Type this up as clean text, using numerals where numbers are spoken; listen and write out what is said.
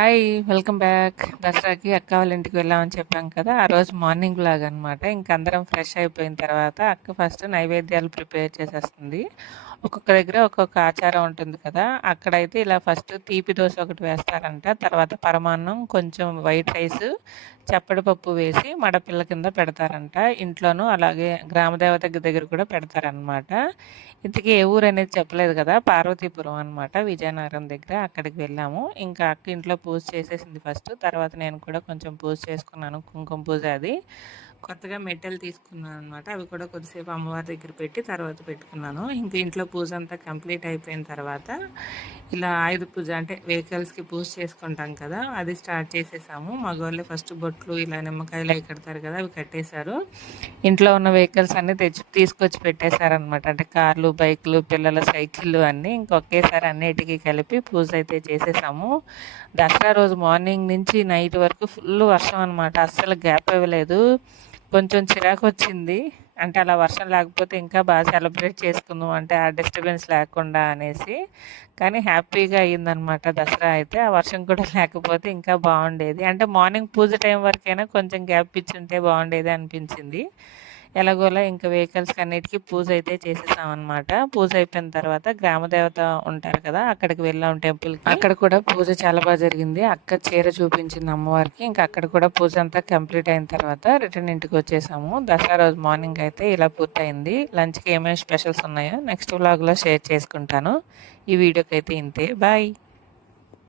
Hi! Welcome back. దసరాకి అక్క వాళ్ళ ఇంటికి వెళ్ళామని చెప్పాం కదా! ఆ రోజు మార్నింగ్ వ్లాగ్ అనమాట. ఇంక అందరం ఫ్రెష్ అయిపోయిన తర్వాత అక్క ఫస్ట్ నైవేద్యాలు ప్రిపేర్ చేసేస్తుంది. ఒక్కొక్క దగ్గర ఒక్కొక్క ఆచారం ఉంటుంది కదా! అక్కడైతే ఇలా ఫస్ట్ తీపి దోస ఒకటి వేస్తారంట. తర్వాత పరమాన్నం, కొంచెం వైట్ రైస్, చప్పడి పప్పు వేసి మడపిల్ల కింద పెడతారంట. ఇంట్లోనూ అలాగే గ్రామదేవత దగ్గర కూడా పెడతారనమాట. ఇంతకీ ఏ ఊరు అనేది చెప్పలేదు కదా! పార్వతీపురం అనమాట. విజయనగరం దగ్గర. అక్కడికి వెళ్ళాము. ఇంకా అక్క ఇంట్లో పూజ చేసేసింది ఫస్ట్. తర్వాత నేను కూడా కొంచెం పూజ చేసుకున్నాను. కుంకుమ పూజ అది. కొత్తగా మెట్టెలు తీసుకున్నాను అనమాట. అవి కూడా కొద్దిసేపు అమ్మవారి దగ్గర పెట్టి తర్వాత పెట్టుకున్నాను. ఇంక ఇంట్లో పూజ అంతా కంప్లీట్ అయిపోయిన తర్వాత ఇలా ఆయుధ పూజ అంటే వెహికల్స్కి పూజ చేసుకుంటాం కదా, అది స్టార్ట్ చేసేసాము. మగవాళ్ళే ఫస్ట్ బొట్లు ఇలా నిమ్మకాయలు అవి కడతారు కదా, అవి కట్టేశారు. ఇంట్లో ఉన్న వెహికల్స్ అన్నీ తీసుకొచ్చి పెట్టేశారనమాట. అంటే కార్లు, బైకులు, పిల్లల సైకిళ్ళు అన్నీ ఇంకొకేసారి అన్నిటికీ కలిపి పూజ అయితే చేసేసాము. దసరా రోజు మార్నింగ్ నుంచి నైట్ వరకు ఫుల్ వర్షం అనమాట. అస్సలు గ్యాప్ ఇవ్వలేదు. కొంచెం చిరాకు వచ్చింది. అంటే అలా వర్షం లేకపోతే ఇంకా బాగా సెలబ్రేట్ చేసుకుందాం, అంటే ఆ డిస్టర్బెన్స్ లేకుండా అనేసి. కానీ హ్యాపీగా అయ్యిందనమాట దసరా అయితే. ఆ వర్షం కూడా లేకపోతే ఇంకా బాగుండేది. అంటే మార్నింగ్ పూజ టైం వరకైనా కొంచెం గ్యాప్ ఇచ్చుంటే బాగుండేది అనిపించింది. ఎలాగోలా ఇంకా వెహికల్స్కి అన్నిటికీ పూజ అయితే చేసేసామన్నమాట. పూజ అయిపోయిన తర్వాత గ్రామదేవత ఉంటారు కదా, అక్కడికి వెళ్ళాం టెంపుల్కి. అక్కడ కూడా పూజ చాలా బాగా జరిగింది. అక్క చీర చూపించింది అమ్మవారికి. ఇంకా అక్కడ కూడా పూజ అంతా కంప్లీట్ అయిన తర్వాత రిటర్న్ ఇంటికి వచ్చేసాము. దసరా రోజు మార్నింగ్ అయితే ఇలా పూర్తయింది. లంచ్కి ఏమేమి స్పెషల్స్ ఉన్నాయో నెక్స్ట్ వ్లాగ్లో షేర్ చేసుకుంటాను. ఈ వీడియోకి అయితే ఇంతే. బాయ్.